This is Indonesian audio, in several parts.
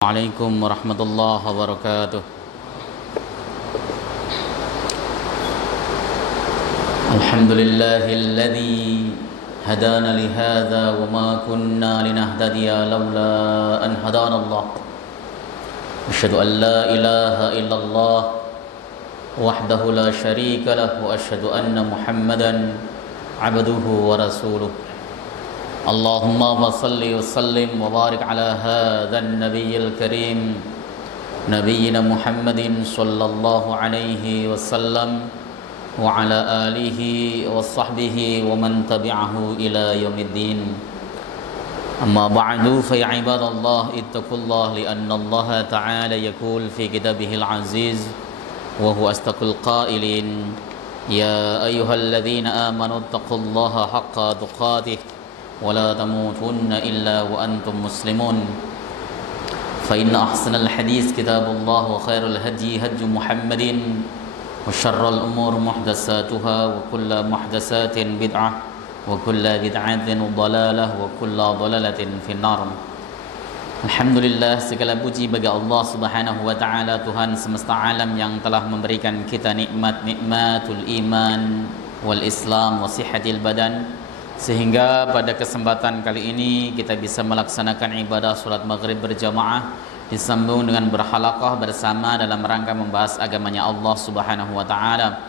Assalamualaikum warahmatullahi wabarakatuh. Alhamdulillahilladzi hadana li hadza wa ma kunna linahtadiya laula an hadanallah. Asyhadu an la ilaha illallah wahdahu la syarika lahu wa asyhadu anna Muhammadan abduhu wa rasuluh. Allahumma salli wa sallim wa barik ala hadzal nabiyil karim nabiyyina Muhammadin sallallahu alaihi wasallam wa ala alihi wa sahbihi wa man tabi'ahu ila yaumiddin. Amma ba'du fa ya ibadallah ittaqullah li anna Allah ta'ala yaqul fi kitabihil aziz wa huwa astaqul qailin ya ayyuhalladzina amanu ittaqullaha haqqa tuqatih ولا تموتن إلا وأنتم مسلمون فإن أحسن الحديث كتاب الله وخير الهدي هدي محمد وشر الأمور محدثاتها وكل محدثات بدعة وكل بدعة ضلالة وكل ضلالة في النار. Alhamdulillah, segala puji bagi Allah Subhanahu wa taala, Tuhan semesta alam yang telah memberikan kita nikmatul iman wal Islam wa sihhatil badan, sehingga pada kesempatan kali ini kita bisa melaksanakan ibadah salat maghrib berjamaah disambung dengan berhalaqah bersama dalam rangka membahas agamanya Allah Subhanahu wa taala.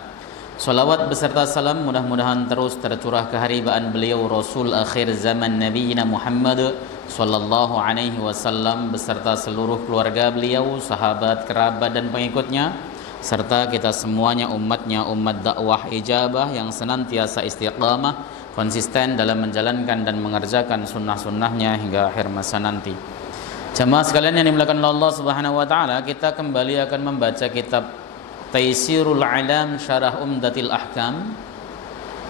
Salawat beserta salam mudah-mudahan terus tercurah keharibaan beliau Rasul akhir zaman Nabi Muhammad sallallahu alaihi wasallam beserta seluruh keluarga beliau, sahabat, kerabat dan pengikutnya, serta kita semuanya umatnya, umat dakwah ijabah yang senantiasa istiqamah konsisten dalam menjalankan dan mengerjakan sunnah-sunnahnya hingga akhir masa nanti. Jamaah sekalian yang dimuliakan oleh Allah Subhanahu wa taala, kita kembali akan membaca kitab Taisirul Alam Syarah Umdatil Ahkam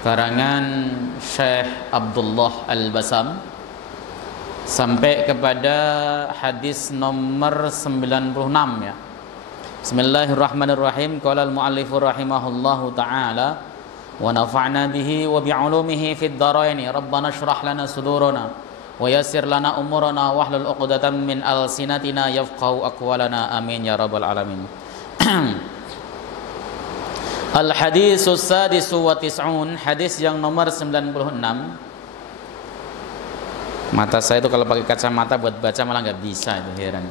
karangan Syekh Abdullah Al-Basam sampai kepada hadis nomor 96 ya. Bismillahirrahmanirrahim. Qala al-muallifu rahimahullahu taala wa nafa'na bihi wa bi'ulumihi fid dharaini rabbana shrah lana sudurana wa yassir lana umurana wahlul 'uqdatam min alsinatina yafqahu aqwalana amin ya rabbal alamin. Al hadisus sadisu wa tis'un, hadis yang nomor 96. Mata saya itu kalau pakai kacamata buat baca malah enggak bisa, itu heran.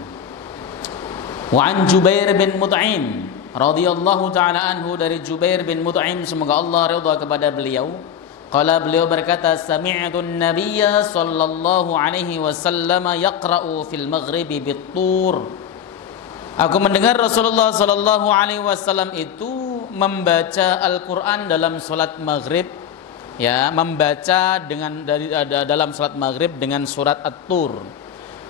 Wa an Jubair bin Mut'im radhiyallahu ta'ala anhu, dari Jubair bin Mut'im, semoga Allah ridha kepada beliau. Qala, beliau berkata, sami'tu an-nabiyya sallallahu alaihi wasallam yaqra'u fil maghribi bit-tur. Aku mendengar Rasulullah sallallahu alaihi wasallam itu membaca Al-Qur'an dalam salat maghrib, ya, membaca dengan dalam salat maghrib dengan surat At-Tur.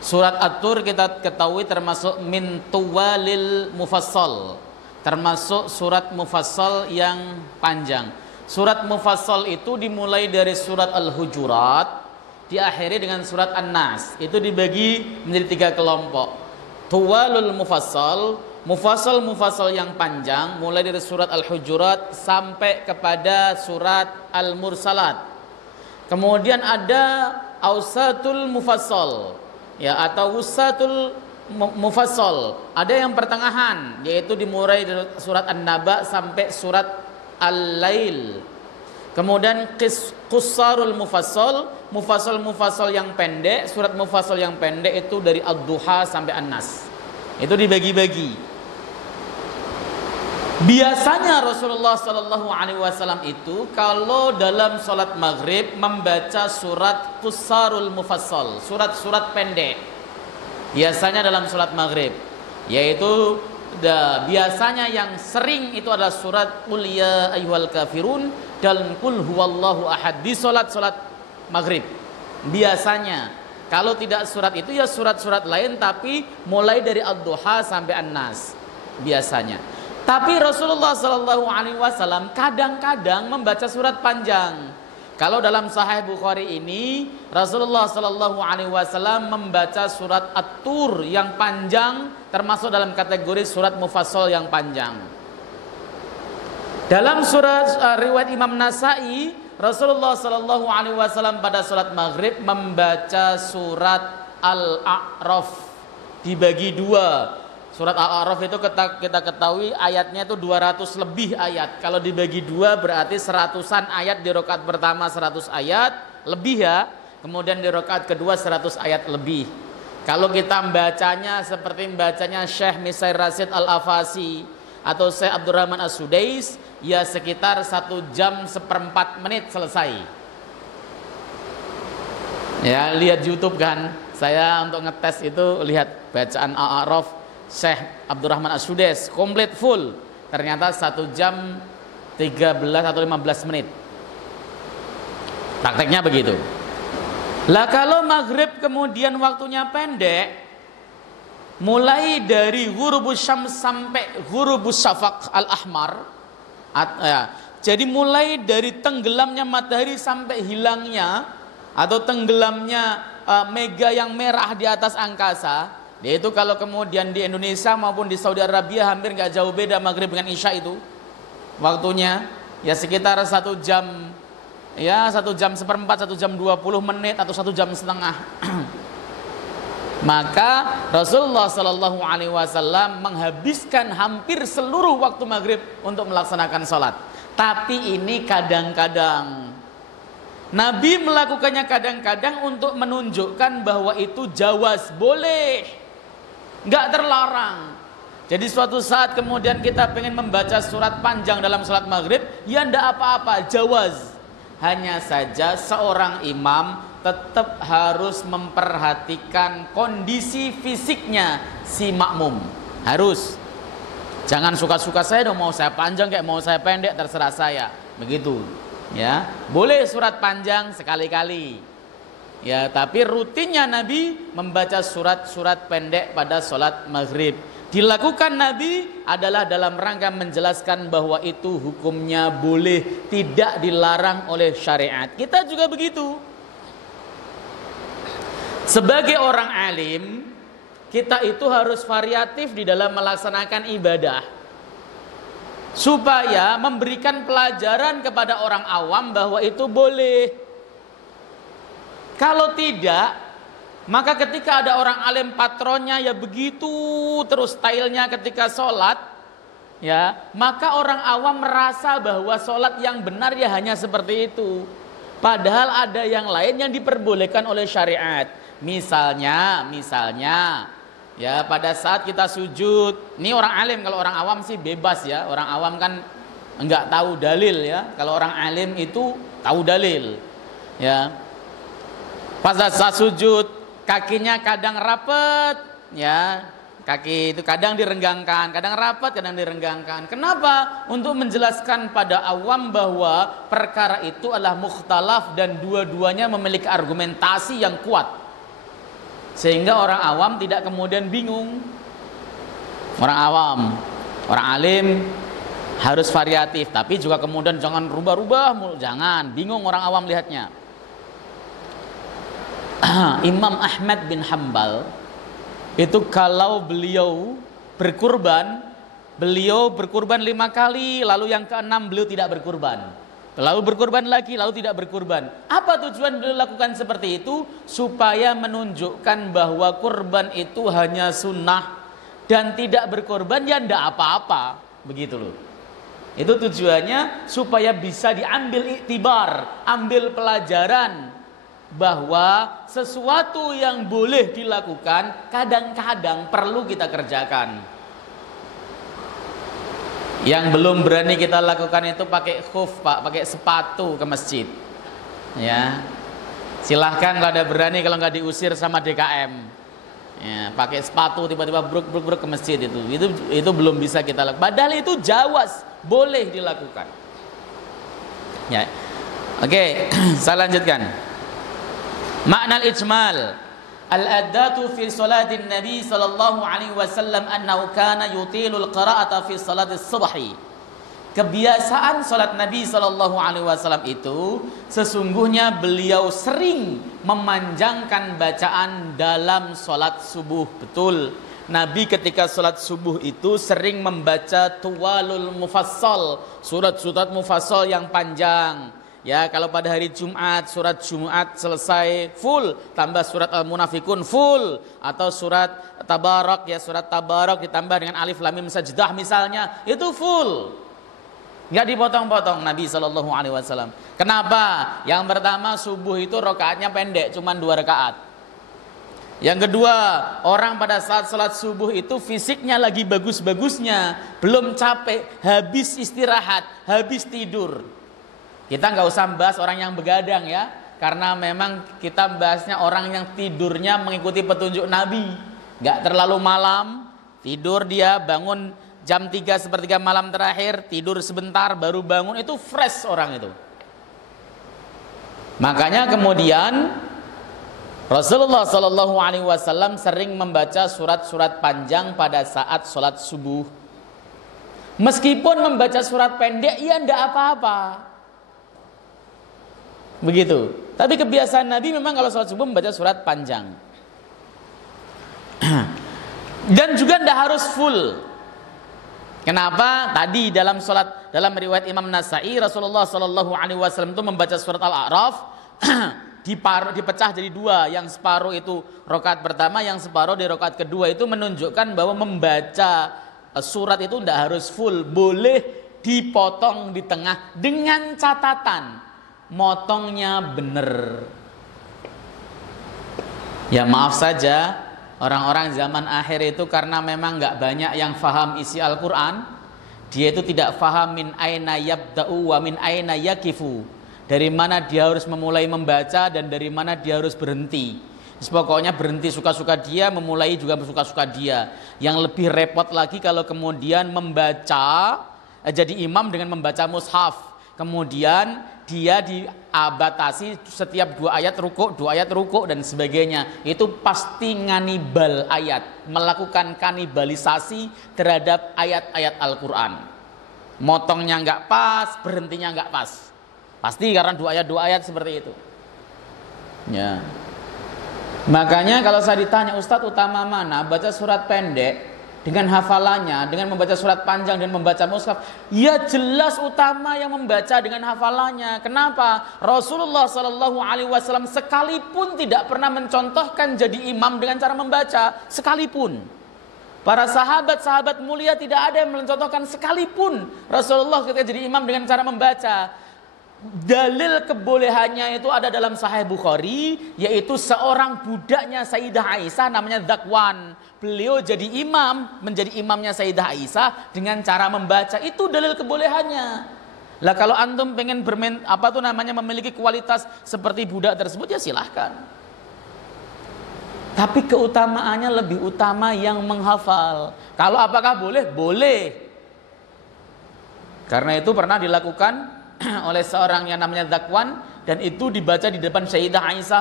Surat At-Tur kita ketahui termasuk min tuwalil mufassal, termasuk surat mufassal yang panjang. Surat mufassal itu dimulai dari surat Al-Hujurat, diakhiri dengan surat An-Nas. Itu dibagi menjadi 3 kelompok. Tuwalul mufassal, mufassal yang panjang, mulai dari surat Al-Hujurat sampai kepada surat Al-Mursalat. Kemudian ada ausatul mufassal, ya, atau wusatul mufassal. Ada yang pertengahan, yaitu dimulai dari surat An-Naba sampai surat Al-Lail. Kemudian qusarul mufassal, mufassal yang pendek. Surat mufassal yang pendek itu dari Ad-Duha sampai An-Nas. Itu dibagi-bagi. Biasanya Rasulullah sallallahu alaihi wasallam itu kalau dalam salat maghrib membaca surat qusarul mufassal, surat-surat pendek. Biasanya dalam salat maghrib, yaitu biasanya yang sering itu adalah surat Qul ya ayyuhal kafirun dan Qul huwallahu ahad di salat maghrib. Biasanya kalau tidak surat itu ya surat-surat lain, tapi mulai dari Ad-Duha sampai An-Nas biasanya. Tapi Rasulullah sallallahu alaihi wasallam kadang-kadang membaca surat panjang. Kalau dalam Sahih Bukhari ini Rasulullah sallallahu alaihi wasallam membaca surat At-Tur yang panjang, termasuk dalam kategori surat mufassal yang panjang. Dalam surat riwayat Imam Nasai, Rasulullah sallallahu alaihi wasallam pada salat maghrib membaca surat Al-A'raf. dibagi 2. Surat Al-A'raf itu kita ketahui ayatnya itu 200 lebih ayat. Kalau dibagi 2 berarti 100-an ayat di rakaat pertama 100 ayat lebih ya. Kemudian di rakaat kedua 100 ayat lebih. Kalau kita membacanya seperti membacanya Syekh Misair Rasyid Al-Afasi atau Syekh Abdurrahman As-Sudais, ya sekitar 1 jam seperempat menit selesai. Ya, lihat YouTube kan. Saya untuk ngetes itu lihat bacaan Al-A'raf Syekh Abdurrahman As-Sudais komplit full, ternyata 1 jam 13 atau 15 menit. Prakteknya begitu. Lah kalau maghrib kemudian waktunya pendek, mulai dari ghurubus syams sampai ghurubus syafaq al-ahmar, jadi mulai dari tenggelamnya matahari sampai hilangnya atau tenggelamnya mega yang merah di atas angkasa. Yaitu kalau kemudian di Indonesia maupun di Saudi Arabia hampir nggak jauh beda maghrib dengan isya itu waktunya, ya sekitar 1 jam, ya 1 jam seperempat, 1 jam 20 menit atau 1 jam setengah. Maka Rasulullah Shallallahu Alaihi Wasallam menghabiskan hampir seluruh waktu maghrib untuk melaksanakan sholat. Tapi ini kadang-kadang Nabi melakukannya kadang-kadang untuk menunjukkan bahwa itu jawaz, boleh, nggak terlarang. Jadi suatu saat kemudian kita pengen membaca surat panjang dalam sholat maghrib, ya ndak apa-apa, jawaz. Hanya saja seorang imam tetap harus memperhatikan kondisi fisiknya si makmum. Harus. Jangan suka-suka saya dong, mau saya panjang kayak mau saya pendek terserah saya. Begitu. Ya, boleh surat panjang sekali-kali. Ya, tapi rutinnya Nabi membaca surat-surat pendek pada sholat maghrib. Dilakukan Nabi adalah dalam rangka menjelaskan bahwa itu hukumnya boleh, tidak dilarang oleh syariat. Kita juga begitu. Sebagai orang alim, kita itu harus variatif di dalam melaksanakan ibadah, supaya memberikan pelajaran kepada orang awam bahwa itu boleh. Kalau tidak, maka ketika ada orang alim patronnya ya begitu terus stylenya ketika sholat, ya, maka orang awam merasa bahwa sholat yang benar ya hanya seperti itu. Padahal ada yang lain yang diperbolehkan oleh syariat. Misalnya, ya pada saat kita sujud, ini orang alim, kalau orang awam sih bebas ya. Orang awam kan enggak tahu dalil ya. Kalau orang alim itu tahu dalil, ya. Pada saat sujud, kakinya kadang rapet, ya, kaki itu kadang direnggangkan, kadang rapat, kadang direnggangkan. Kenapa? Untuk menjelaskan pada awam bahwa perkara itu adalah mukhtalaf dan dua-duanya memiliki argumentasi yang kuat, sehingga orang awam tidak kemudian bingung. Orang awam, orang alim harus variatif, tapi juga kemudian jangan rubah-rubah, jangan bingung orang awam lihatnya. Imam Ahmad bin Hambal itu kalau beliau berkurban 5 kali, lalu yang ke-6 beliau tidak berkurban, lalu berkurban lagi, lalu tidak berkurban. Apa tujuan beliau lakukan seperti itu? Supaya menunjukkan bahwa kurban itu hanya sunnah dan tidak berkurban ya ndak apa-apa, begitu loh. Itu tujuannya supaya bisa diambil iktibar, ambil pelajaran bahwa sesuatu yang boleh dilakukan kadang-kadang perlu kita kerjakan. Yang belum berani kita lakukan itu pakai khuf, Pak, pakai sepatu ke masjid. Ya. Silahkan kalau ada berani, kalau nggak diusir sama DKM. Ya, pakai sepatu tiba-tiba bruk ke masjid itu belum bisa kita lakukan. Padahal itu jawaz, boleh dilakukan. Ya. Oke, saya lanjutkan. Makna al-ijmal al-addatu fi salatin Nabi sallallahu alaihi wasallam annahu kana yutilul qira'ata fi salatis subhi. Kebiasaan salat Nabi sallallahu alaihi wasallam itu sesungguhnya beliau sering memanjangkan bacaan dalam salat subuh. Betul. Nabi ketika salat subuh itu sering membaca tuwalul mufassal, surat-surat mufassal yang panjang. Ya, kalau pada hari Jumat, surat Jumat selesai full, tambah surat Al-Munafikun full, atau surat Tabarak, ya surat Tabarak ditambah dengan Alif Lam Mim Sajdah misalnya, itu full. Enggak dipotong-potong Nabi SAW. Kenapa? Yang pertama, subuh itu rakaatnya pendek, cuma 2 rakaat. Yang kedua, orang pada saat sholat subuh itu fisiknya lagi bagus-bagusnya, belum capek, habis istirahat, habis tidur. Kita nggak usah bahas orang yang begadang ya, karena memang kita bahasnya orang yang tidurnya mengikuti petunjuk Nabi, nggak terlalu malam, tidur dia bangun jam 3 sepertiga malam terakhir, tidur sebentar baru bangun, itu fresh orang itu. Makanya kemudian Rasulullah Shallallahu Alaihi Wasallam sering membaca surat-surat panjang pada saat sholat subuh. Meskipun membaca surat pendek, ya tidak apa-apa. Begitu. Tapi kebiasaan Nabi memang kalau sholat subuh membaca surat panjang. Dan juga tidak harus full. Kenapa? Tadi dalam riwayat Imam Nasai, Rasulullah Shallallahu Alaihi Wasallam itu membaca surat Al-A'raf. Dipecah jadi 2, yang separuh itu rakaat pertama, yang separuh di rakaat kedua. Itu menunjukkan bahwa membaca surat itu tidak harus full, boleh dipotong di tengah dengan catatan motongnya bener. Ya maaf saja, orang-orang zaman akhir itu karena memang nggak banyak yang faham isi Al-Quran, dia itu tidak faham min aina yabda'u wa min aina yakifu, dari mana dia harus memulai membaca dan dari mana dia harus berhenti. Pokoknya berhenti suka-suka dia, memulai juga suka-suka dia. Yang lebih repot lagi kalau kemudian membaca, jadi imam dengan membaca mushaf. Kemudian dia dibatasi setiap 2 ayat rukuk dan sebagainya. Itu pasti nganibal ayat, melakukan kanibalisasi terhadap ayat-ayat Al-Quran. Motongnya nggak pas, berhentinya nggak pas. Pasti karena 2 ayat seperti itu. Ya. Makanya kalau saya ditanya, Ustadz utama mana? Baca surat pendek dengan hafalannya, dengan membaca surat panjang dan membaca mushaf? Ya jelas utama yang membaca dengan hafalannya. Kenapa? Rasulullah Shallallahu Alaihi Wasallam sekalipun tidak pernah mencontohkan jadi imam dengan cara membaca, sekalipun. Para sahabat mulia tidak ada yang mencontohkan sekalipun Rasulullah ketika jadi imam dengan cara membaca. Dalil kebolehannya itu ada dalam Sahih Bukhari, yaitu seorang budaknya Sayyidah Aisyah namanya Zakwan. Beliau jadi imam, menjadi imamnya Sayyidah Aisyah dengan cara membaca. Itu dalil kebolehannya. Lah kalau antum pengen memiliki kualitas seperti budak tersebut, ya silahkan. Tapi keutamaannya lebih utama yang menghafal. Kalau apakah boleh? Boleh. Karena itu pernah dilakukan oleh seorang yang namanya Zakwan, dan itu dibaca di depan Sayyidah Aisyah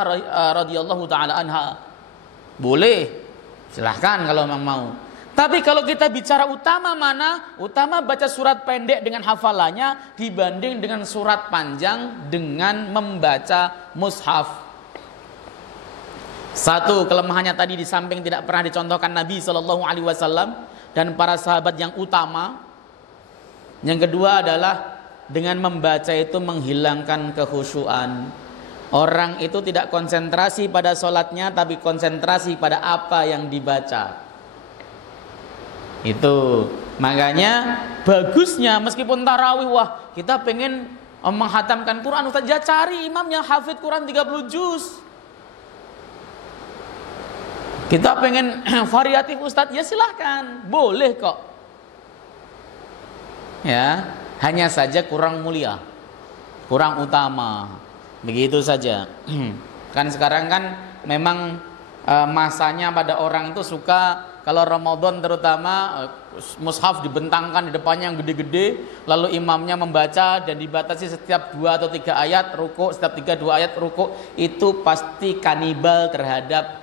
radhiyallahu taala anha. Boleh, silahkan kalau memang mau. Tapi kalau kita bicara utama mana? Utama baca surat pendek dengan hafalannya dibanding dengan surat panjang dengan membaca mushaf. Satu kelemahannya tadi di samping tidak pernah dicontohkan Nabi Shallallahu Alaihi Wasallam dan para sahabat yang utama. Yang kedua adalah dengan membaca itu menghilangkan kekhusyuan. Orang itu tidak konsentrasi pada sholatnya, tapi konsentrasi pada apa yang dibaca. Itu makanya bagusnya meskipun tarawih, wah kita pengen menghatamkan Quran, Ustaz, ya cari imam yang hafid Quran 30 juz. Kita pengen variatif Ustaz, ya silahkan, boleh kok. Ya, hanya saja kurang mulia, kurang utama, begitu saja. Kan sekarang kan memang masanya pada orang itu suka kalau Ramadan terutama mushaf dibentangkan di depannya yang gede-gede, lalu imamnya membaca dan dibatasi setiap 2 atau 3 ayat rukuk, setiap 3-2 ayat rukuk. Itu pasti kanibal terhadap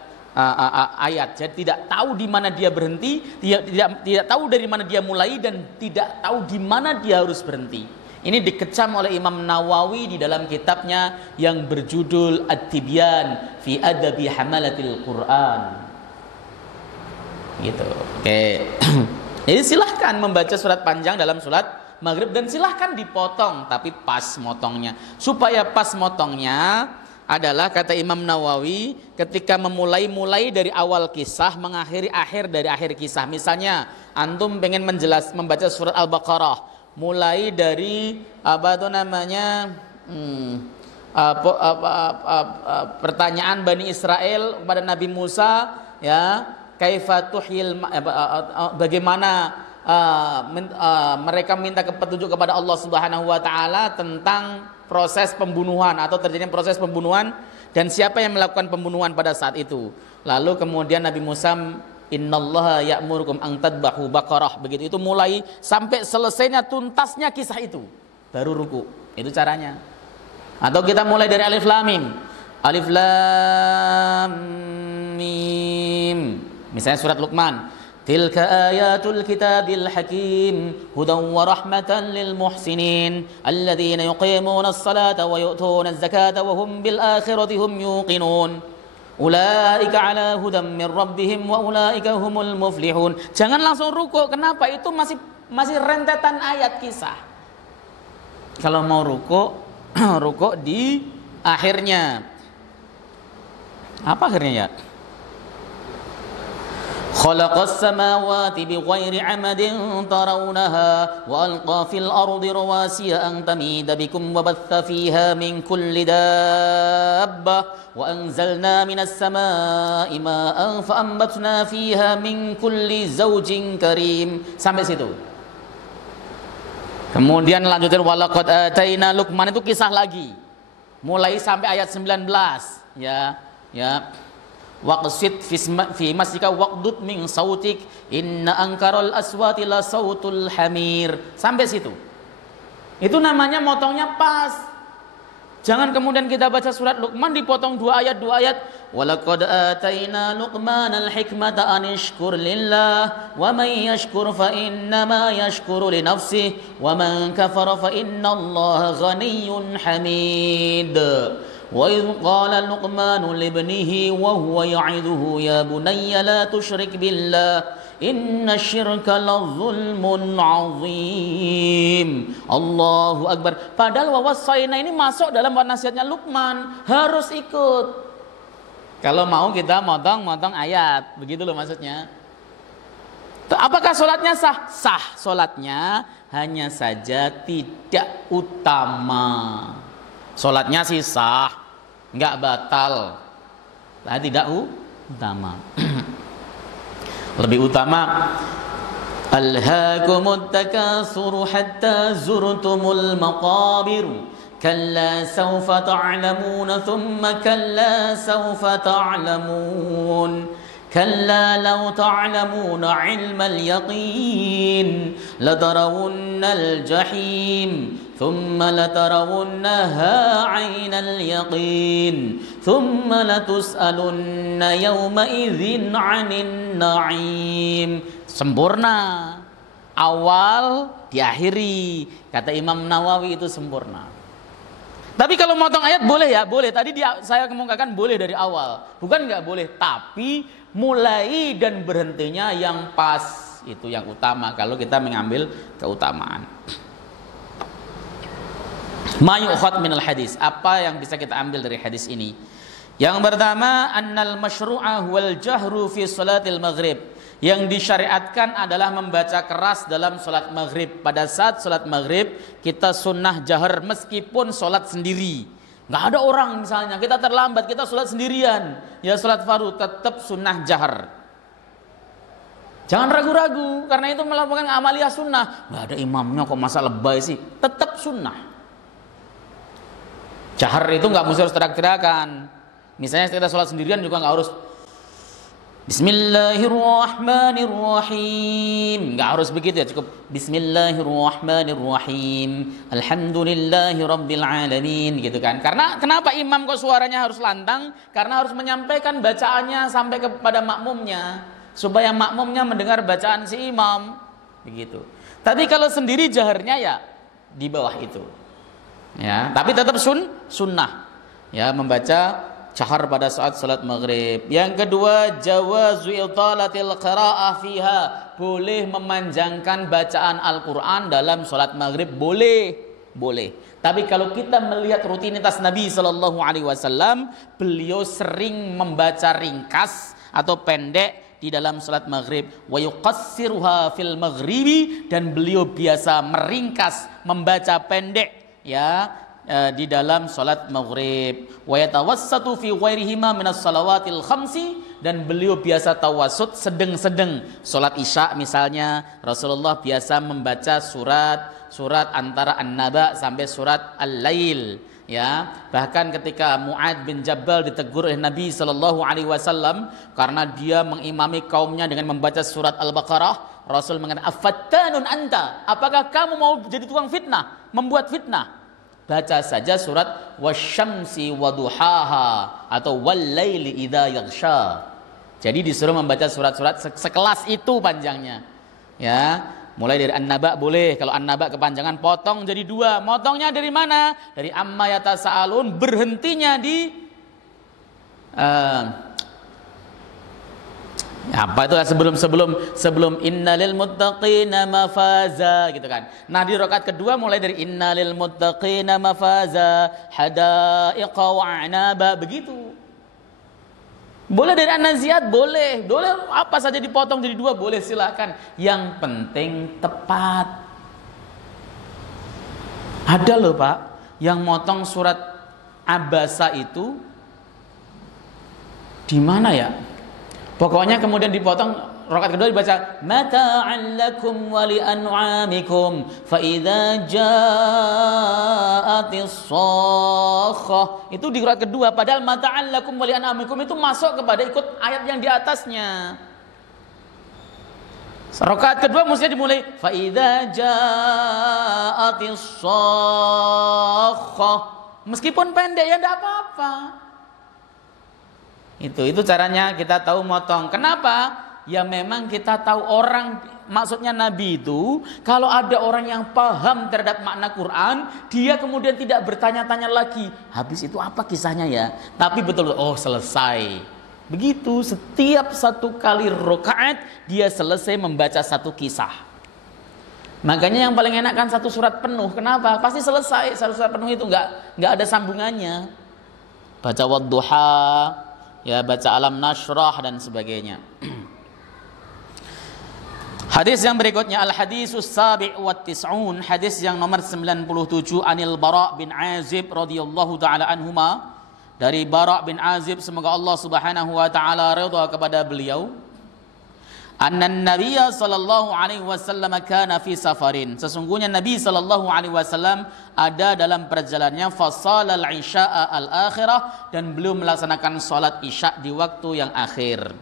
ayat. Jadi tidak tahu di mana dia berhenti, tidak tahu dari mana dia mulai, dan tidak tahu di mana dia harus berhenti. Ini dikecam oleh Imam Nawawi di dalam kitabnya yang berjudul At-Tibyan fi Adabi Hamalatil Quran. Gitu. Oke. Jadi silahkan membaca surat panjang dalam maghrib, dan silahkan dipotong, tapi pas motongnya. Supaya pas motongnya adalah kata Imam Nawawi ketika memulai dari awal kisah, mengakhiri akhir dari akhir kisah. Misalnya antum pengen membaca surat Al-Baqarah, mulai dari pertanyaan Bani Israel kepada Nabi Musa, ya, bagaimana mereka minta petunjuk kepada Allah Subhanahu wa taala tentang proses pembunuhan atau terjadinya proses pembunuhan dan siapa yang melakukan pembunuhan pada saat itu. Lalu kemudian Nabi Musa, innallaha ya'murukum an tadbahu baqarah, begitu itu mulai sampai selesainya tuntasnya kisah itu baru ruku. Itu caranya. Atau kita mulai dari alif lam mim. Alif lam mim. Misalnya surat Luqman, tilka ayatul kitabil hakim hudan wa rahmatan lil muhsinin alladzina yuqimuna as-salata wa yu'tuna az-zakata wa hum bil akhirati hum yuqinun ulaika ala hudan min rabbihim wa ulaika humul muflihun. Jangan langsung ruku. Kenapa? Itu masih rentetan ayat kisah. Kalau mau ruku, ruku di akhirnya. Apa akhirnya ya? Khalaqas samawati bighairi 'amadin tarawnaha wa alqa fil ardi rawasiya an tamida bikum wa batha fiha min kulli dabbah wa anzalna minas samaa'i ma'an fa ambatna fiha min kulli zawjin karim. Sampai situ. Kemudian lanjutin walaqad ataina Luqman, itu kisah lagi. Mulai sampai ayat 19, ya. Waqsid fi masjika waqdud min sautik inna ankaral aswati la sautul hamir. Sampai situ. Itu namanya motongnya pas. Jangan kemudian kita baca surat Luqman dipotong dua ayat. Walaqad ataina Luqmanal hikmata an yashkur lillah wa man yashkur fa innama yashkuru li nafsihi wa man kafara fa innallaha ghaniyyun hamid. وَإِذْ قَالَ لُقْمَانُ لِابْنِهِ وَهُوَ يَعِظُهُ يَا بُنَيَّ لَا تُشْرِكْ بِاللَّهِ إِنَّ الشِّرْكَ لَظُلْمٌ عَظِيمٌ. Allahu Akbar. Padahal wawasaina ini masuk dalam nasihatnya Luqman, harus ikut. Kalau mau kita motong ayat, begitu loh maksudnya. Apakah sholatnya sah? Sah sholatnya, hanya saja tidak utama. Sholatnya sih sah, nggak batal, tapi tidak utama. Lebih utama, alhaakumut takatsuru hatta zurtumul maqabir kalla sawfa ta'lamun thumma kalla sawfa ta'lamun kalla law ta'lamuna 'ilmal yaqin latarawunnal jahim ثم لترونها عين اليقين ثم لتسألن يومئذ عن النعيم. Sempurna, awal diakhiri, kata Imam Nawawi itu sempurna. Tapi kalau motong ayat boleh ya, boleh. Tadi saya kemukakan boleh dari awal, bukan nggak boleh, tapi mulai dan berhentinya yang pas, itu yang utama kalau kita mengambil keutamaan. Ma yu'khad minal hadis, apa yang bisa kita ambil dari hadis ini? Yang pertama, annal masyru'a wal jahru fi salatil maghrib. Yang disyariatkan adalah membaca keras dalam salat maghrib. Pada saat salat maghrib kita sunnah jahar meskipun salat sendiri. Nggak ada orang misalnya, kita terlambat, kita salat sendirian, ya salat fardu, tetap sunnah jahar. Jangan ragu-ragu, karena itu melakukan amaliyah sunnah. Nggak ada imamnya kok masa lebay sih, tetap sunnah. Jahar itu nggak mesti harus teriak-teriakan. Misalnya kita sholat sendirian juga nggak harus Bismillahirrahmanirrahim, nggak harus begitu ya, cukup Bismillahirrahmanirrahim, Alhamdulillahirabbil alamin, gitu kan. Karena kenapa imam kok suaranya harus lantang? Karena harus menyampaikan bacaannya sampai kepada makmumnya, supaya makmumnya mendengar bacaan si imam, begitu. Tapi kalau sendiri jaharnya ya di bawah itu. Ya, tapi tetap sunnah. Ya, membaca Cahar pada saat salat maghrib. Yang kedua, jawazu italatil qiraah fiha. Boleh memanjangkan bacaan Al-Quran dalam salat maghrib, boleh. Tapi kalau kita melihat rutinitas Nabi Shallallahu Alaihi Wasallam, beliau sering membaca ringkas atau pendek di dalam salat maghrib. Wa yuqassiruha fil maghribi, dan beliau biasa meringkas, membaca pendek di dalam salat maghrib. Wa yatawassatu fi ghairihima minas salawatil khamsi, dan beliau biasa tawassut sedang-sedang. Salat Isya misalnya, Rasulullah biasa membaca surat antara An-Naba sampai surat Al-Lail. Bahkan ketika Mu'ad bin Jabal ditegur oleh Nabi Shallallahu Alaihi Wasallam karena dia mengimami kaumnya dengan membaca surat Al-Baqarah, Rasul mengatakan, afattanun anta, apakah kamu mau jadi tukang fitnah, membuat fitnah? Baca saja surat wasyamsi waduhaha atau wallaili idza yaghsha. Jadi disuruh membaca surat-surat sekelas itu panjangnya. Mulai dari An-Naba boleh. Kalau An-Naba kepanjangan, potong jadi 2. Motongnya dari mana? Dari amma yatasaalun, berhentinya di apa itu sebelum innalil muttaqina mafaza gitu kan. Nah di rakaat kedua mulai dari innalil muttaqina mafaza hadaiqa wa anaba, begitu. Boleh dari An-Naziat, boleh apa saja dipotong jadi 2, boleh, silakan. Yang penting tepat. Ada loh Pak yang motong surat Abasa itu di mana ya? Pokoknya kemudian dipotong, rakaat kedua dibaca mata'an lakum wa li an'amikum fa idza ja'atis shakhah. Itu di rakaat kedua, padahal mata'an lakum wa li an'amikum itu masuk kepada ikut ayat yang di atasnya. Rakaat kedua mestinya dimulai fa idza ja'atis shakhah. Meskipun pendek ya enggak apa-apa. Itu caranya kita tahu motong. Kenapa? Ya memang kita tahu orang, maksudnya Nabi itu, kalau ada orang yang paham terhadap makna Quran, dia kemudian tidak bertanya-tanya lagi, habis itu apa kisahnya ya? Tapi betul, oh selesai. Begitu setiap satu kali rakaat dia selesai membaca satu kisah. Makanya yang paling enak kan satu surat penuh. Kenapa? Pasti selesai. Satu surat penuh itu nggak ada sambungannya. Baca wadduha, baca alam nashrah dan sebagainya. Hadis yang berikutnya, al hadisus sabi' wa tis'un, hadis yang nomor 97, anil Bara' bin Azib radhiyallahu taala anhuma, dari Bara' bin Azib, semoga Allah Subhanahu wa taala ridha kepada beliau, anna nabiyya sallallahu alaihi wasallam kana fi safarin, sesungguhnya Nabi sallallahu alaihi wasallam ada dalam perjalanannya, fasalal isya'a al-akhirah, dan beliau melaksanakan salat isya di waktu yang akhir.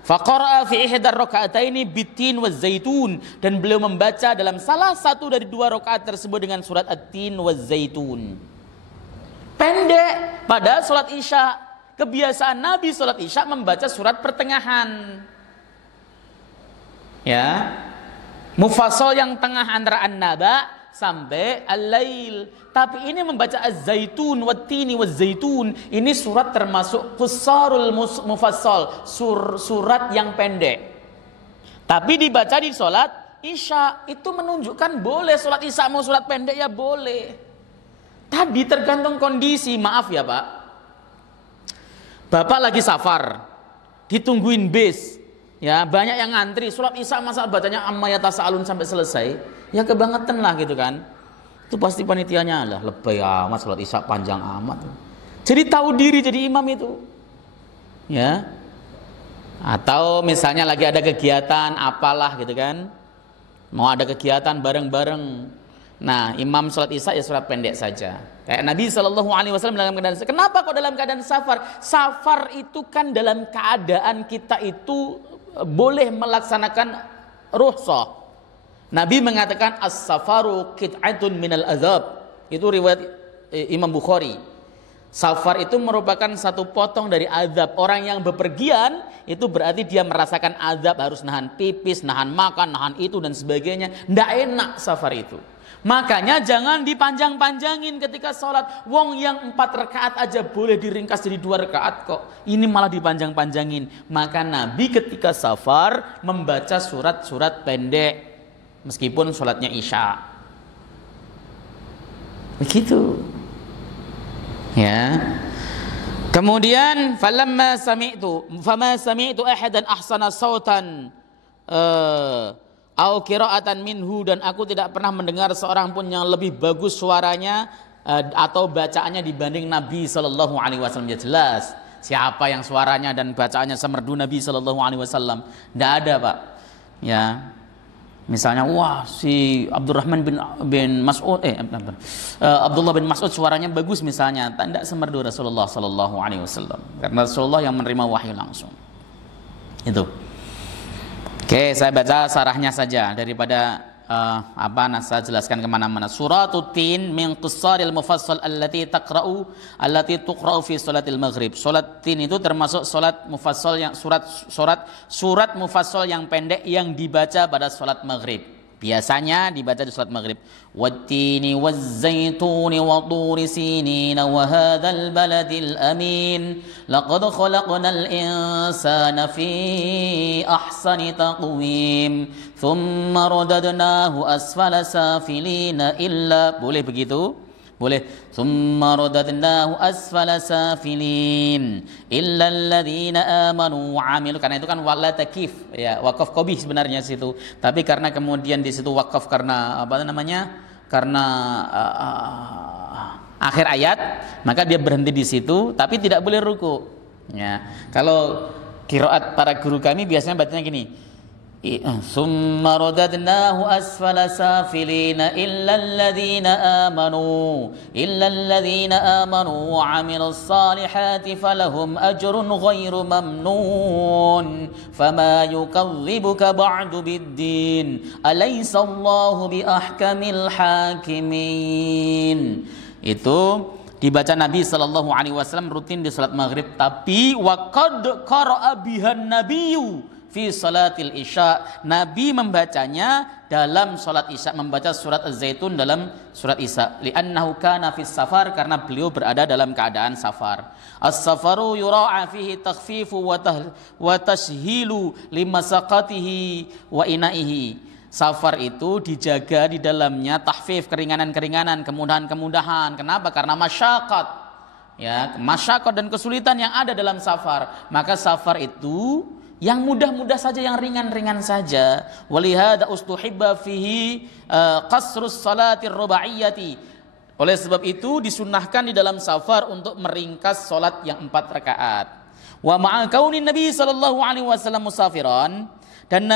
Faqara'a fi ihdar raka'ataini bitin waz zaitun, dan beliau membaca dalam salah satu dari 2 rakaat tersebut dengan surat at-tin waz zaitun. Pendek, padahal salat isya, kebiasaan Nabi salat isya membaca surat pertengahan. Mufassal yang tengah antara An-Naba sampai Al-Lail. Tapi ini membaca Az-Zaitun wat-Tini waz-Zaitun, ini surat termasuk qusarul mufassal, surat yang pendek. Tapi dibaca di salat Isya, itu menunjukkan boleh salat Isya mau surat pendek ya boleh. Tadi tergantung kondisi, maaf ya Pak. Bapak lagi safar, ditungguin bis. Banyak yang ngantri, surat Isya masa bacanya amma yatasaalun sampai selesai, ya kebangetan lah gitu kan. Itu pasti panitianya lah, lebay amat surat Isya panjang amat. Jadi tahu diri jadi imam itu. Atau misalnya lagi ada kegiatan apalah gitu kan. Mau ada kegiatan bareng-bareng. Nah, imam salat Isya ya surat pendek saja. Kayak Nabi Shallallahu Alaihi Wasallam dalam keadaan, kenapa kok dalam keadaan safar? Safar itu kan dalam keadaan kita itu boleh melaksanakan rukhsah. Nabi mengatakan as-safaru qit'atun minal azab. Itu riwayat Imam Bukhari. Safar itu merupakan satu potong dari azab. Orang yang bepergian itu berarti dia merasakan azab, harus nahan pipis, nahan makan, nahan itu dan sebagainya. Nggak enak safar itu. Makanya jangan dipanjang-panjangin ketika sholat. Wong yang 4 rakaat aja boleh diringkas jadi 2 rakaat kok. Ini malah dipanjang-panjangin. Maka Nabi ketika safar membaca surat-surat pendek. Meskipun sholatnya isya. Begitu. Ya. Kemudian fama sami'tu ahadan ahsana sautan au qira'atan minhu, dan aku tidak pernah mendengar seorang pun yang lebih bagus suaranya atau bacaannya dibanding Nabi sallallahu alaihi wasallam. Ya jelas siapa yang suaranya dan bacaannya semerdu Nabi sallallahu alaihi wasallam? Enggak ada, Pak. Ya. Misalnya wah si Abdurrahman bin Mas'ud Abdullah bin Mas'ud suaranya bagus misalnya, tidak semerdu Rasulullah sallallahu alaihi wasallam. Karena Rasulullah yang menerima wahyu langsung. Itu. Oke, saya baca sarahnya saja daripada saya jelaskan kemana-mana. Suratul Tin min qissaril mufassal allati tuqra'u fi salatil maghrib. Salat Tin itu termasuk salat mufassal yang surat mufassal yang pendek yang dibaca pada salat maghrib. Biasanya dibaca di salat maghrib. Wattini wazzaituni wa turi sinina wa hadzal baladil amin. Laqad khalaqnal insana fi ahsani taqwim. Thumma radadnahu asfala safilina illa. Boleh begitu? Boleh. Thumma radadnahu asfala safilin illa alladhina amanu wa amilu. Karena itu kan wala takif ya, wakaf qabih sebenarnya situ. Tapi karena kemudian di situ wakaf karena karena akhir ayat, maka dia berhenti di situ tapi tidak boleh ruku. Ya. Kalau qiraat para guru kami biasanya bacanya gini. Summa radadnahu asfala safilina illa alladhina amanu wa amilus salihati falahum ajrun ghairu mamnun fama yukadzibuka ba'du biddin alaysa Allahu bi ahkamil hakimin. Itu dibaca Nabi sallallahu alaihi wasallam rutin di salat maghrib, tapi waqad qara'a bihan nabiyyu fi salatil isya. Nabi membacanya dalam salat isya, membaca surat Az-Zaitun dalam surat isya. Li'annahu kana fis safar, karena beliau berada dalam keadaan safar. As-safaru yura'a fihi takhfifu wa tashhilu limasaqatihi wa inaihi. Safar itu dijaga di dalamnya tahfif, keringanan-keringanan, kemudahan-kemudahan. Kenapa? Karena masyaqqat. Ya, masyaqqat dan kesulitan yang ada dalam safar. Maka safar itu yang mudah-mudah saja, yang ringan-ringan saja. Walihada ustuhibba fihi qasrus salatir rubaiyati. Oleh sebab itu disunnahkan di dalam safar untuk meringkas salat yang 4 rakaat. Wa ma'a kaunin Nabi sallallahu alaihi wasallam musafiran, dan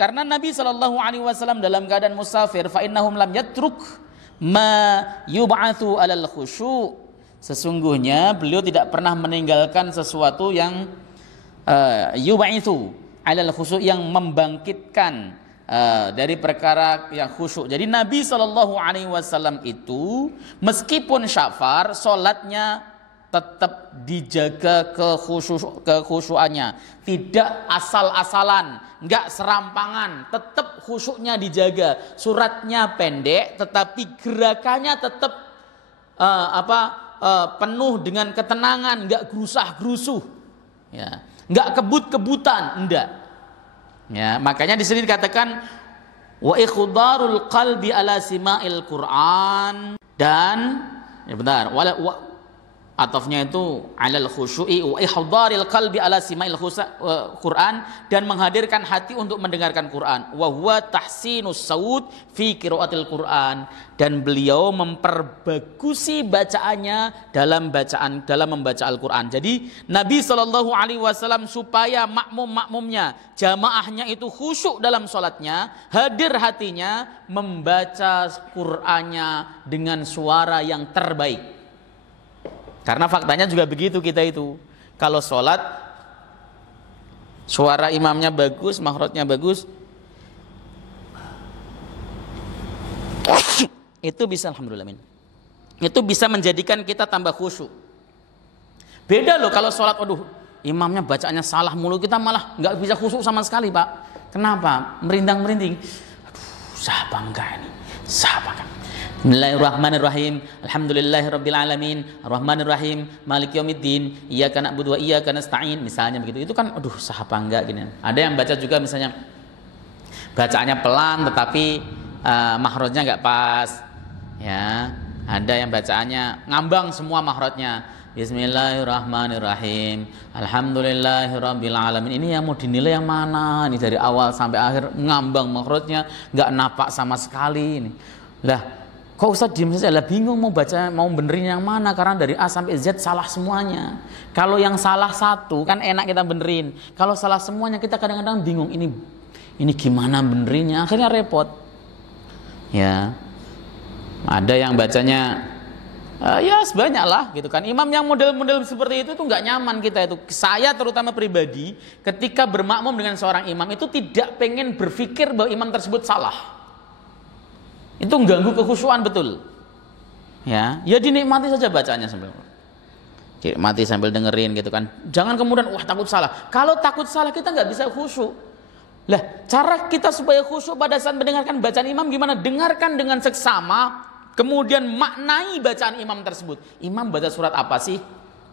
karena Nabi sallallahu alaihi wasallam dalam keadaan musafir, fa innahum lam yatruk ma yub'atsu alal khusyu'. Sesungguhnya beliau tidak pernah meninggalkan sesuatu yang yub'itsu alal khusyu', yang membangkitkan dari perkara yang khusyuk. Jadi Nabi sallallahu alaihi wasallam itu meskipun safar, salatnya tetap dijaga kekhusyuannya, tidak asal-asalan, enggak serampangan, tetap khusyuknya dijaga. Suratnya pendek tetapi gerakannya tetap penuh dengan ketenangan, enggak gerusah-gerusuh. Ya. Enggak kebut-kebutan, enggak. Ya, makanya di sini dikatakan wa ikhdarul qalbi ala sima'il Qur'an, dan ya benar, atafnya itu alal khusyu'i wa ihdaril qalbi ala sima'il Qur'an, dan menghadirkan hati untuk mendengarkan Quran. Wa huwa tahsinus saut fi qiraatil Quran, dan beliau memperbagusi bacaannya dalam membaca Al-Qur'an. Jadi Nabi sallallahu alaihi wasallam supaya makmumnya, jamaahnya itu khusyuk dalam salatnya, hadir hatinya, membaca Qur'annya dengan suara yang terbaik. Karena faktanya juga begitu, kita itu kalau sholat suara imamnya bagus, makhrajnya bagus, itu bisa, alhamdulillah, itu bisa menjadikan kita tambah khusyuk. Beda loh kalau sholat, aduh imamnya bacaannya salah mulu, kita malah nggak bisa khusyuk sama sekali, Pak. Kenapa? Merindang-merinding. Aduh, siapa enggak ini? Sahabat. Bismillahirrahmanirrahim. Alhamdulillahirabbil alamin. Arrahmanirrahim. Maliki yaumiddin. Iyyaka na'budu wa iyyaka nasta'in. Misalnya begitu. Itu kan aduh sah apa enggak gini. Ada yang baca juga misalnya bacaannya pelan tetapi mahrojnya enggak pas. Ya. Ada yang bacaannya ngambang semua mahrojnya. Bismillahirrahmanirrahim. Alhamdulillahirabbil alamin. Ini yang mau dinilai yang mana? Ini dari awal sampai akhir ngambang mahrojnya, enggak napak sama sekali ini. Lah kok Ustaz diem saja, lah bingung mau baca, mau benerin yang mana, karena dari A sampai Z salah semuanya. Kalau yang salah satu kan enak kita benerin, kalau salah semuanya kita kadang-kadang bingung, ini gimana benerinnya, akhirnya repot. Ya, ada yang bacanya ya sebanyak lah gitu kan. Imam yang model-model seperti itu tuh nggak nyaman kita itu. Saya terutama pribadi ketika bermakmum dengan seorang imam itu tidak pengen berpikir bahwa imam tersebut salah. Itu mengganggu kekhusyuan betul. Ya dinikmati saja bacanya sambil mati sambil dengerin gitu kan. Jangan kemudian wah takut salah. Kalau takut salah kita nggak bisa khusyuk. Lah, cara kita supaya khusyuk pada saat mendengarkan bacaan imam gimana? Dengarkan dengan seksama, kemudian maknai bacaan imam tersebut. Imam baca surat apa sih?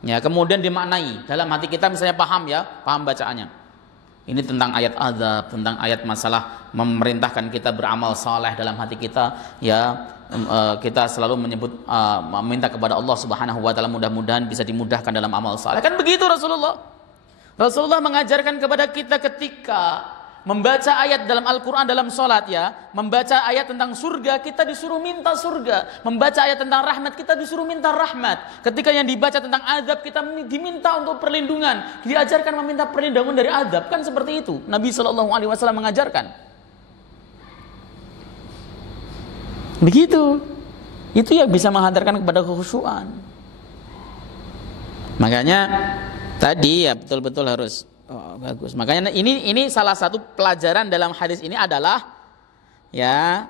Ya, kemudian dimaknai. Dalam hati kita misalnya paham bacaannya. Ini tentang ayat azab, tentang ayat masalah memerintahkan kita beramal saleh dalam hati kita. Ya, kita selalu menyebut meminta kepada Allah Subhanahu wa taala mudah-mudahan bisa dimudahkan dalam amal saleh. Kan begitu Rasulullah. Rasulullah mengajarkan kepada kita ketika membaca ayat dalam Al-Quran dalam sholat ya, membaca ayat tentang surga kita disuruh minta surga, membaca ayat tentang rahmat kita disuruh minta rahmat. Ketika yang dibaca tentang azab kita diminta untuk perlindungan, diajarkan meminta perlindungan dari azab, kan seperti itu Nabi SAW mengajarkan. Begitu, itu yang bisa menghantarkan kepada kekhusyuan. Makanya tadi ya betul-betul harus bagus. Makanya ini salah satu pelajaran dalam hadis ini adalah ya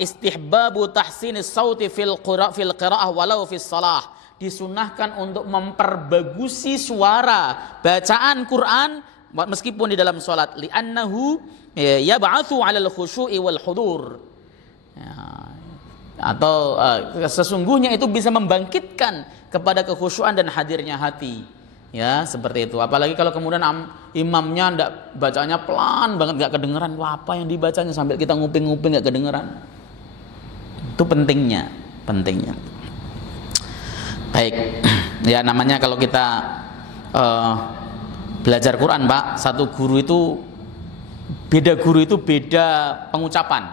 istihbabu tahsinis sauti fil qiraah walau fis shalah. Disunahkan untuk memperbagusi suara bacaan Quran meskipun di dalam salat, li'annahu yab'atsu 'alal khusyu'i wal hudur. Ya, atau sesungguhnya itu bisa membangkitkan kepada kekhusyuan dan hadirnya hati. Ya seperti itu. Apalagi kalau kemudian imamnya ndak bacanya pelan banget, nggak kedengeran. Wah, apa yang dibacanya sambil kita nguping-nguping nggak kedengeran. Itu pentingnya. Baik. Ya namanya kalau kita belajar Quran, Pak, satu guru itu beda pengucapan.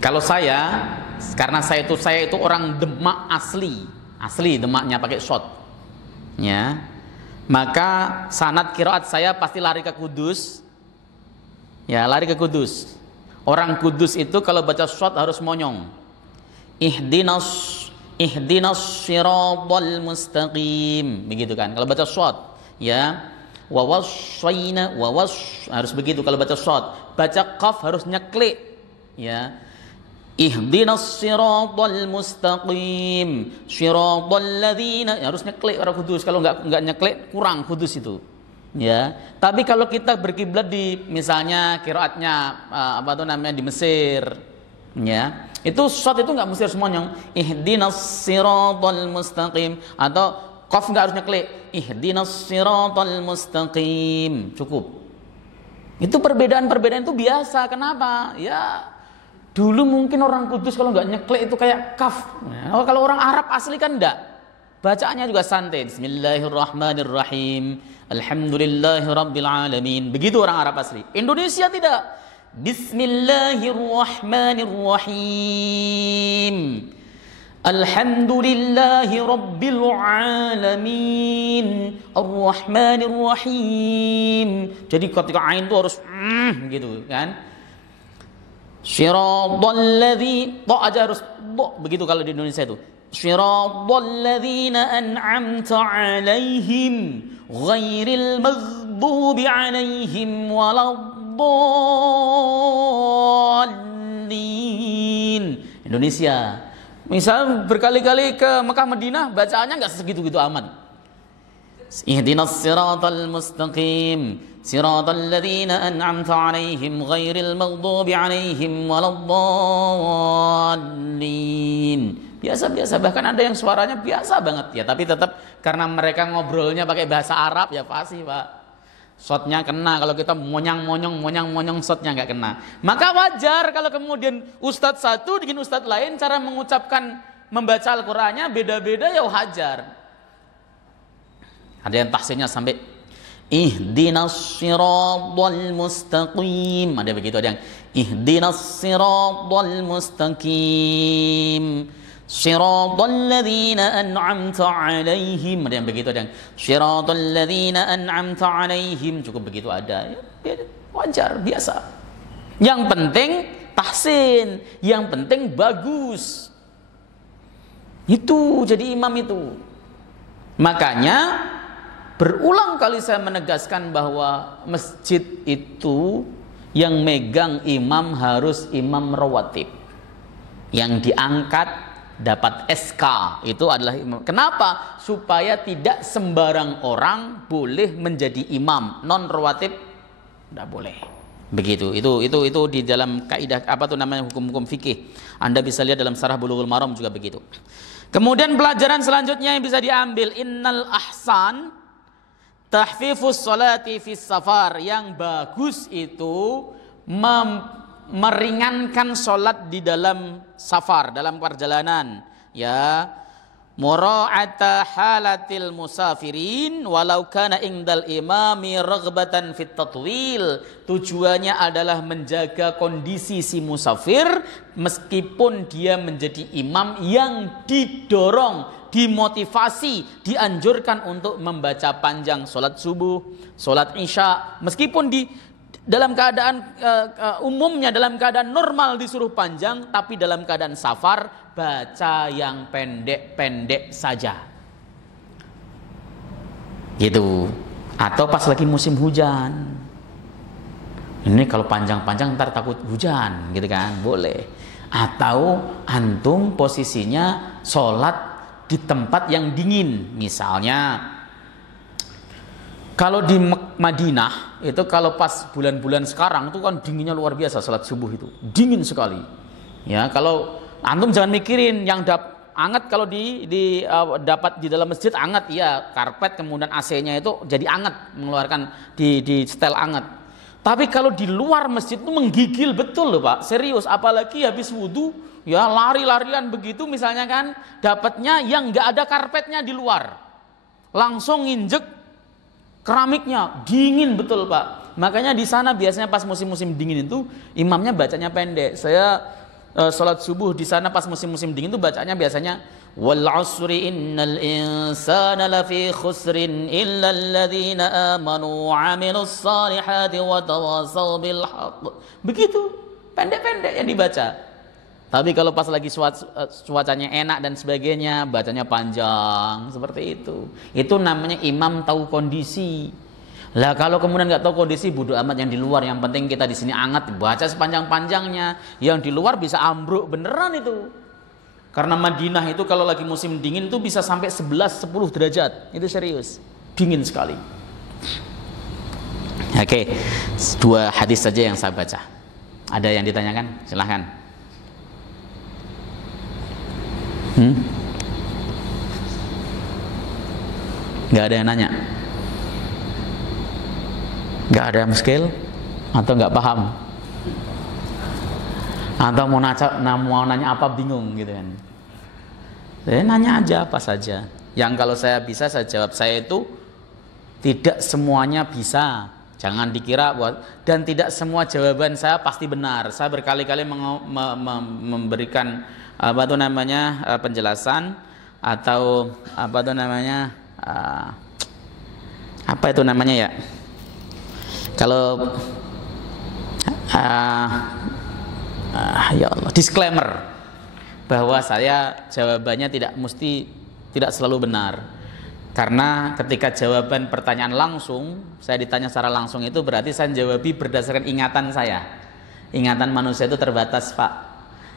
Kalau karena saya itu orang Demak asli Demaknya pakai shot. Ya, maka sanad qiraat saya pasti lari ke Kudus. Ya, lari ke Kudus. Orang Kudus itu kalau baca shot harus monyong. Ihdinas siratal mustaqim. Begitu kan? Kalau baca shot, ya. Harus begitu kalau baca shot. Baca qaf harus nyeklik. Ya. Ihdinas siratal mustaqim siratal ladzina, harus nyeklik orang kudus. Kalau enggak nyeklik kurang kudus itu. Ya. Tapi kalau kita berkiblat di misalnya qiraatnya di Mesir, ya. Itu shot itu enggak mesti harus monyong. Ihdinas siratal mustaqim atau qaf enggak harus nyeklik. Ihdinas siratal mustaqim. Cukup. Itu perbedaan itu biasa. Kenapa? Ya dulu mungkin orang Kudus kalau nggak nyeklik itu kayak kaf. Nah, kalau orang Arab asli kan enggak. Bacaannya juga santai. Bismillahirrahmanirrahim. Alhamdulillahirabbil alamin. Begitu orang Arab asli. Indonesia tidak. Bismillahirrahmanirrahim. Alhamdulillahirabbil alamin. Arrahmanirrahim. Jadi ketika ain itu harus gitu kan. Syiratal ladzi aja harus begitu kalau di Indonesia itu. Syiratal ladzina an'amta 'alaihim ghairil maghdubi 'alaihim waladdallin. Indonesia. Misal berkali-kali ke Mekah Madinah bacaannya enggak segitu-gitu amat. Ihdinas siratal mustaqim, siratal ladzina an'amta 'alaihim ghairil maghdubi 'alaihim waladdallin. Biasa-biasa, bahkan ada yang suaranya biasa banget ya, tapi tetap karena mereka ngobrolnya pakai bahasa Arab ya pasti Pak shotnya kena. Kalau kita monyang-monyong shotnya nggak kena. Maka wajar kalau kemudian ustadz satu dengan ustadz lain cara mengucapkan membaca Al-Qur'annya beda-beda, ya wajar. Ada yang tahsinnya sampai ihdinas siratal mustaqim, ada begitu, ada yang ihdinas siratal mustaqim, siratal ladzina an'amta 'alaihim, ada yang begitu, ada yang siratal ladzina an'amta 'alaihim, cukup begitu ada. Ya, wajar, biasa. Yang penting tahsin, yang penting bagus. Itu jadi imam itu. Makanya berulang kali saya menegaskan bahwa masjid itu yang megang imam harus imam rawatib, yang diangkat dapat SK itu adalah imam. Kenapa? Supaya tidak sembarang orang boleh menjadi imam. Non rawatib tidak boleh. Begitu. Itu di dalam kaidah apa tuh namanya hukum-hukum fikih. Anda bisa lihat dalam Syarah Bulughul Maram juga begitu. Kemudian pelajaran selanjutnya yang bisa diambil, innal ahsan tahfifus sholati fis safar. Yang bagus itu meringankan sholat di dalam safar, dalam perjalanan, ya. Mura'ata halatil musafirin walau kana indal imami raghbatan fit tatwil. Tujuannya adalah menjaga kondisi si musafir meskipun dia menjadi imam yang didorong, dimotivasi, dianjurkan untuk membaca panjang sholat subuh, sholat isya, meskipun dalam keadaan umumnya dalam keadaan normal disuruh panjang, tapi dalam keadaan safar baca yang pendek-pendek saja. Gitu. Atau pas lagi musim hujan. Ini kalau panjang-panjang ntar takut hujan, gitu kan? Boleh. Atau antum posisinya sholat di tempat yang dingin. Misalnya kalau di Madinah itu kalau pas bulan-bulan sekarang itu kan dinginnya luar biasa, salat subuh itu dingin sekali. Ya, kalau antum jangan mikirin yang anget, kalau dapat di dalam masjid anget, ya karpet kemudian AC-nya itu jadi anget, mengeluarkan di setel anget. Tapi kalau di luar masjid itu menggigil betul loh Pak, serius, apalagi habis wudu ya lari-larian begitu misalnya kan, dapatnya yang nggak ada karpetnya di luar, langsung nginjek keramiknya, dingin betul Pak. Makanya di sana biasanya pas musim-musim dingin itu imamnya bacanya pendek. Saya sholat subuh di sana pas musim-musim dingin itu bacanya biasanya wal 'asri innal insana lafi khusrin illa alladzina amanu wa 'amilus salihati wa tawassaw bil haqq. Begitu, pendek-pendek yang dibaca. Tapi kalau pas lagi cuacanya enak dan sebagainya, bacanya panjang seperti itu. Itu namanya imam tahu kondisi. Lah kalau kemudian nggak tahu kondisi, bodo amat yang di luar. Yang penting kita di sini anget, baca sepanjang-panjangnya. Yang di luar bisa ambruk beneran itu. Karena Madinah itu kalau lagi musim dingin itu bisa sampai 11-10 derajat. Itu serius, dingin sekali. Oke, 2 hadis saja yang saya baca. Ada yang ditanyakan? Silahkan. Nggak ada yang nanya, nggak ada yang muskil atau nggak paham atau mau nanya apa bingung gitu kan. Saya nanya aja apa saja yang kalau saya bisa saya jawab. Saya itu tidak semuanya bisa, jangan dikira dan tidak semua jawaban saya pasti benar. Saya berkali-kali memberikan penjelasan atau ya kalau ya Allah, disclaimer bahwa saya jawabannya tidak selalu benar, karena ketika jawaban pertanyaan langsung saya ditanya secara langsung itu berarti saya jawabi berdasarkan ingatan saya. Ingatan manusia itu terbatas Pak.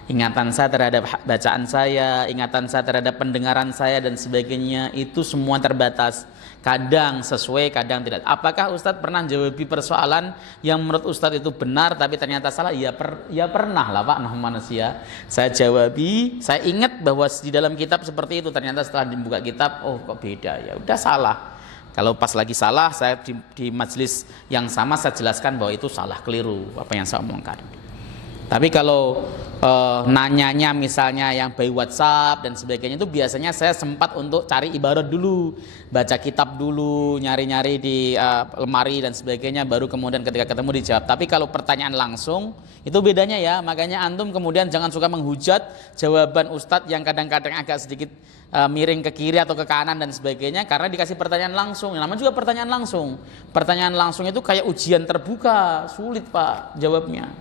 Ingatan saya terhadap bacaan saya, ingatan saya terhadap pendengaran saya dan sebagainya itu semua terbatas. Kadang sesuai, kadang tidak. Apakah Ustadz pernah jawabi persoalan yang menurut Ustadz itu benar tapi ternyata salah? Ya pernah lah Pak, nah manusia. Saya jawabi, saya ingat bahwa di dalam kitab seperti itu, ternyata setelah dibuka kitab, oh kok beda, ya udah salah. Kalau pas lagi salah, saya di majelis yang sama saya jelaskan bahwa itu salah, keliru apa yang saya omongkan. Tapi kalau nanyanya misalnya yang by WhatsApp dan sebagainya, itu biasanya saya sempat untuk cari ibarat dulu, baca kitab dulu, nyari-nyari di lemari dan sebagainya, baru kemudian ketika ketemu dijawab. Tapi kalau pertanyaan langsung itu bedanya ya. Makanya antum kemudian jangan suka menghujat jawaban Ustadz yang kadang-kadang agak sedikit miring ke kiri atau ke kanan dan sebagainya, karena dikasih pertanyaan langsung. Yang namanya juga pertanyaan langsung. Pertanyaan langsung itu kayak ujian terbuka, sulit Pak jawabnya.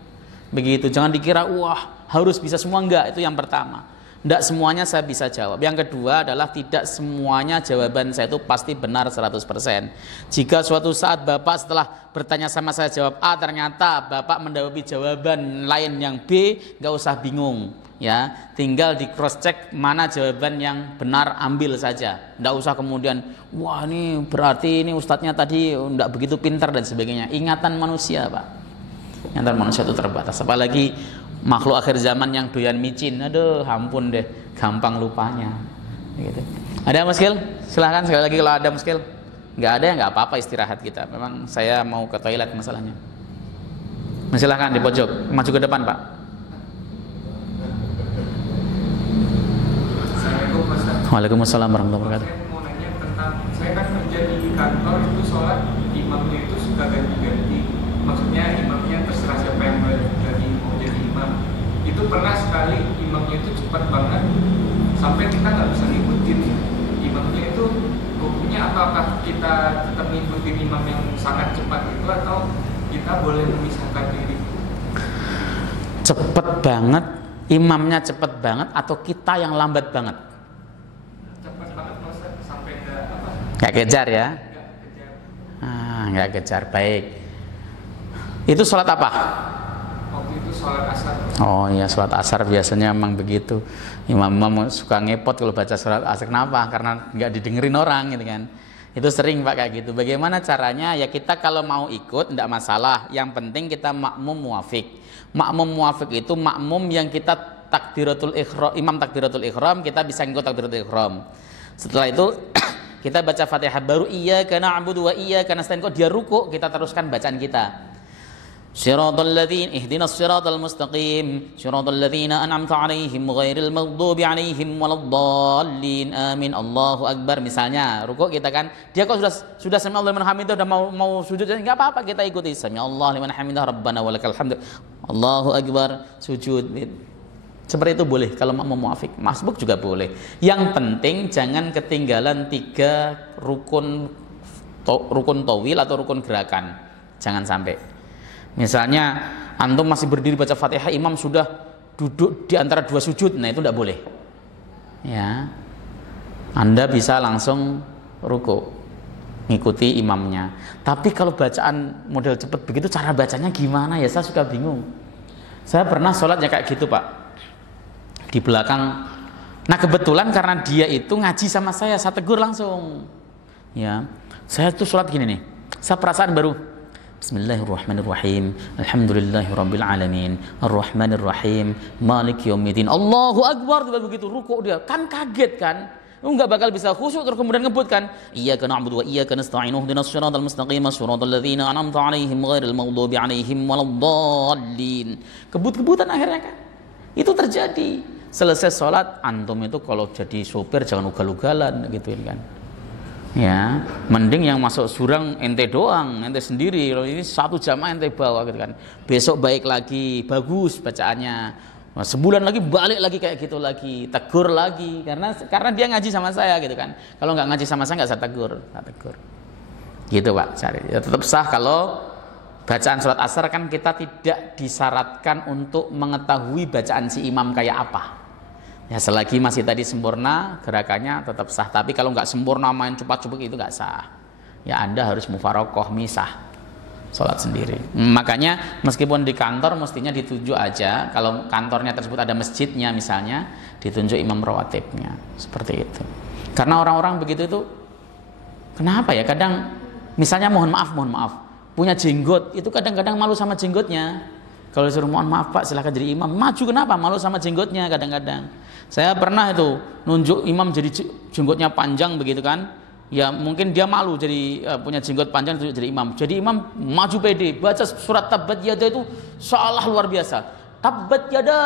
Begitu, jangan dikira wah harus bisa semua, enggak, itu yang pertama. Enggak semuanya saya bisa jawab. Yang kedua adalah tidak semuanya jawaban saya itu pasti benar 100%. Jika suatu saat Bapak setelah bertanya sama saya jawab A, ternyata Bapak mendapat jawaban lain yang B, enggak usah bingung ya. Tinggal di cross check mana jawaban yang benar, ambil saja. Enggak usah kemudian wah ini berarti ini ustadznya tadi enggak begitu pintar dan sebagainya. Ingatan manusia Pak. Yang manusia itu terbatas, apalagi makhluk akhir zaman yang doyan micin, aduh ampun deh, gampang lupanya gitu. Ada muskil? Silahkan sekali lagi kalau ada muskil. Nggak ada ya nggak apa-apa, istirahat kita. Memang saya mau ke toilet masalahnya. Silahkan di pojok, maju ke depan Pak. Assalamualaikum Ustaz. Waalaikumsalam warahmatullahi wabarakatuh. Saya mau nanya tentang, saya kan kerja di kantor itu sholat imamnya itu suka ganti-ganti. Maksudnya imamnya terserah siapa yang mau jadi imam. Itu pernah sekali imamnya itu cepat banget sampai kita nggak bisa ngikutin imamnya itu hukumnya. Apakah kita tetap ngikutin imam yang sangat cepat itu atau kita boleh memisahkan diri? Cepet banget, imamnya cepet banget atau kita yang lambat banget? Cepat banget Ustaz, sampai nggak Nggak kejar ya? nggak kejar. Nggak kejar, baik. Itu sholat apa? Waktu itu sholat asar. Oh iya, sholat asar biasanya memang begitu. Imam-imam suka ngepot kalau baca sholat asar. Kenapa? Karena nggak didengerin orang gitu kan. Itu sering Pak kayak gitu. Bagaimana caranya? Ya kita kalau mau ikut tidak masalah. Yang penting kita makmum muafik. Makmum muafik itu makmum yang kita takbiratul ikhram, imam takbiratul ikhram, kita bisa ngikut takbiratul ikhram. Setelah itu kita baca Fatihah baru iyyaka na'budu wa iyyaka nasta'in. Kok dia ruku, kita teruskan bacaan kita. Shiratal ladzina ihdinas siratal mustaqim shiratal ladzina an'amta 'alaihim ghairil maghdubi 'alaihim waladdallin amin. Allahu akbar misalnya ruku kita kan, dia kok sudah sami Allahu liman hamidah, udah mau sujud, enggak apa-apa kita ikuti sami Allahu liman hamidah rabbana walakal hamd Allahu akbar sujud. Seperti itu boleh kalau mau muafik. Masbuk juga boleh. Yang penting jangan ketinggalan 3 rukun tawil atau rukun gerakan. Jangan sampai. Misalnya antum masih berdiri baca Fatihah, imam sudah duduk di antara 2 sujud, nah itu tidak boleh. Ya, Anda bisa langsung ruku, ngikuti imamnya. Tapi kalau bacaan model cepat begitu, cara bacanya gimana ya? Saya suka bingung. Saya pernah sholatnya kayak gitu Pak, di belakang. Nah kebetulan karena dia itu ngaji sama saya tegur langsung. Ya, saya tuh sholat gini nih, saya perasaan baru. Bismillahirrahmanirrahim. Alhamdulillahirabbil alamin. Arrahmanirrahim. Maliki yaumiddin. Allahu akbar, tiba begitu ruku dia. Kan kaget kan? Enggak bakal bisa khusyuk terus kemudian ngebut kan? Iyyaka na'budu wa iyyaka nasta'in. Ihdinas siratal mustaqim. Shiratal ladzina an'amta 'alaihim ghairil maghdubi 'alaihim waladdallin. Kebut-kebutan akhirnya kan. Itu terjadi. Selesai sholat, antum itu kalau jadi sopir jangan ugal-ugalan gituin kan. Ya, mending yang masuk jurang ente doang, ente sendiri. Kalau ini 1 jamaah ente bawa gitu kan. Besok baik lagi, bagus bacaannya. Nah, sebulan lagi balik lagi kayak gitu lagi, tegur lagi karena dia ngaji sama saya gitu kan. Kalau nggak ngaji sama saya nggak saya tegur. Gitu Pak, cari. Ya, tetap sah kalau bacaan sholat asar kan kita tidak disyaratkan untuk mengetahui bacaan si imam kayak apa. Ya selagi masih tadi sempurna gerakannya tetap sah. Tapi kalau nggak sempurna main cepat-cepat itu nggak sah. Ya Anda harus mufarokoh, misah, sholat sendiri. Makanya meskipun di kantor mestinya ditunjuk aja. Kalau kantornya tersebut ada masjidnya misalnya, ditunjuk imam rawatibnya. Seperti itu. Karena orang-orang begitu itu Kenapa ya? Kadang misalnya mohon maaf, punya jenggot, itu kadang-kadang malu sama jenggotnya. Kalau disuruh mohon maaf Pak, silakan jadi imam, maju, kenapa? Malu sama jenggotnya kadang-kadang. Saya pernah itu nunjuk imam jadi jenggotnya panjang begitu kan. Ya mungkin dia malu jadi punya jenggot panjang untuk jadi imam. Jadi imam maju pede, baca surat Tabbat Yada itu seolah luar biasa. Tabbat yada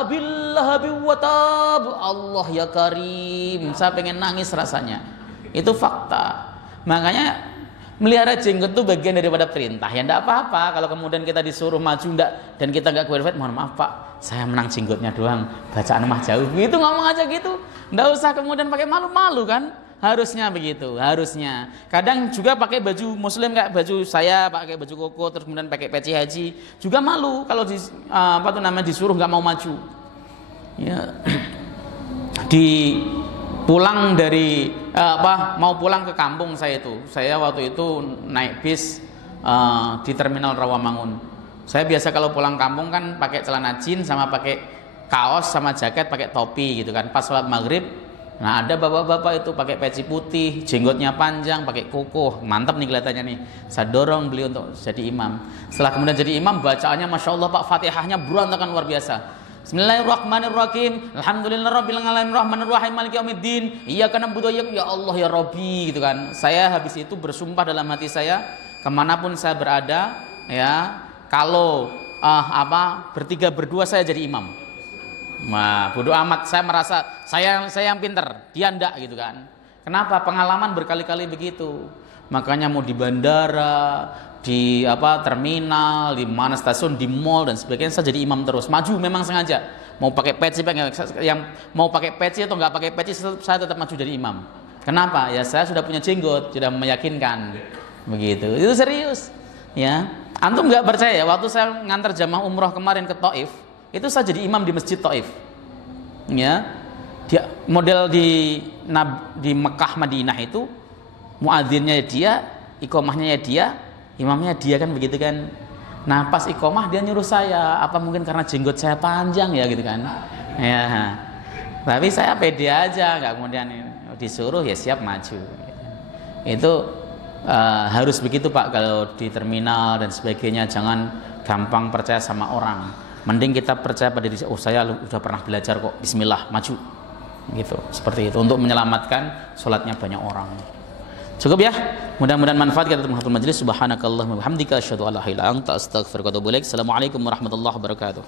abil lahabi wa tab. Allah ya karim. Saya pengen nangis rasanya. Itu fakta. Makanya melihara jenggot itu bagian daripada perintah. Ya enggak apa-apa kalau kemudian kita disuruh maju enggak dan kita enggak qualified, mohon maaf Pak, saya menang jenggotnya doang, bacaan mah jauh. Gitu ngomong aja gitu. Enggak usah kemudian pakai malu-malu kan? Harusnya begitu, harusnya. Kadang juga pakai baju muslim kayak baju saya, pakai baju koko terus kemudian pakai peci haji, juga malu kalau disuruh nggak mau maju. Ya. Pulang dari mau pulang ke kampung saya waktu itu naik bis di terminal Rawamangun. Saya biasa kalau pulang kampung kan pakai celana jeans sama pakai kaos sama jaket, pakai topi gitu kan. Pas sholat maghrib, nah ada bapak-bapak itu pakai peci putih, jenggotnya panjang, pakai koko, mantap nih kelihatannya nih. Saya dorong beliau untuk jadi imam. Setelah kemudian jadi imam, bacaannya masya Allah Pak, Fatihahnya berantakan luar biasa. Bismillahirrahmanirrahim. Alhamdulillahirabbil alamin arrahmanirrahim maliki yaumiddin. Iyyaka na'budu wa iyyaka ya Allah ya Rabbi gitu kan. Saya habis itu bersumpah dalam hati saya, kemanapun saya berada ya, kalau bertiga berdua saya jadi imam. Nah, bodoh amat, saya merasa saya yang pinter, dia ndak gitu kan. Kenapa? Pengalaman berkali-kali begitu. Makanya mau di bandara, di terminal, di mana stasiun, di mall dan sebagainya, saya jadi imam terus. Maju memang sengaja. Mau pakai peci, yang mau pakai peci atau nggak pakai peci, saya tetap maju jadi imam. Kenapa? Ya saya sudah punya jenggot, sudah meyakinkan. Begitu. Itu serius. Ya. Antum nggak percaya ya? Waktu saya ngantar jamaah umroh kemarin ke Taif, itu saya jadi imam di masjid Taif. Ya. Dia model di Mekah Madinah itu muadzinnya dia, iqomahnya dia, imamnya dia kan begitu kan. Nah pas iqomah dia nyuruh saya, apa mungkin karena jenggot saya panjang ya gitu kan. Ya. Tapi saya pede aja, nggak kemudian disuruh ya siap maju. Itu harus begitu Pak kalau di terminal dan sebagainya, jangan gampang percaya sama orang. Mending kita percaya pada diri, oh saya sudah pernah belajar kok, bismillah maju. Gitu, seperti itu untuk menyelamatkan sholatnya banyak orang. Cukup ya, mudah-mudahan manfaat kita menghadiri majelis. Subhanakallahumma wa bihamdika asyhadu an la ilaha illa anta astaghfiruka wa atubu ilaik. Assalamualaikum warahmatullahi wabarakatuh.